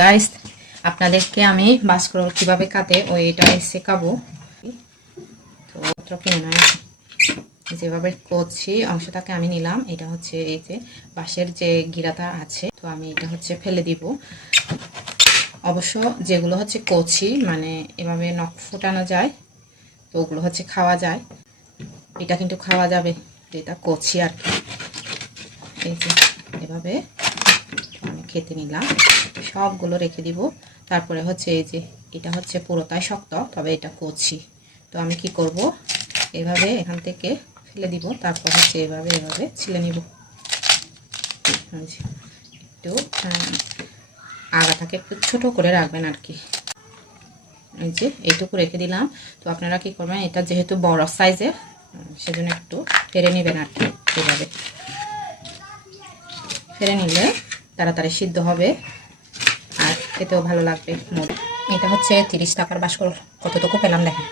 Guys আপনাদেরকে আমি বাসকরল কীভাবে কাটে ওইটাই শেখাবো। তো নেয় যেভাবে করছি, অংশটাকে আমি নিলাম। এটা হচ্ছে এই যে বাঁশের যে গিরাটা আছে, তো আমি এটা হচ্ছে ফেলে দিব। অবশ্য যেগুলো হচ্ছে কচি মানে এভাবে নখ ফোটানো যায়, তো ওগুলো হচ্ছে খাওয়া যায়। এটা কিন্তু খাওয়া যাবে, যেটা কচি আর কি। এই যে, এভাবে আমি খেতে নিলাম। সবগুলো রেখে দিব। তারপরে হচ্ছে এই যে, এটা হচ্ছে পুরোটাই শক্ত, তবে এটা কচি। তো আমি কি করব? এভাবে এখান থেকে ফেলে দিব, তারপর হচ্ছে এভাবে এভাবে ছিলে নিব। একটু আগাটাকে একটু ছোটো করে রাখবেন আর কি। এই যে, এইটুকু রেখে দিলাম। তো আপনারা কি করবেন, এটা যেহেতু বড় সাইজের, সেজন্য একটু ফেরে নেবেন আর কি, এভাবে। ফেরে নিলে তাড়াতাড়ি সিদ্ধ হবে। খেতেও ভালো লাগবে। এটা হচ্ছে তিরিশ টাকার বাসকর। কতটুকু পেলাম দেখেন।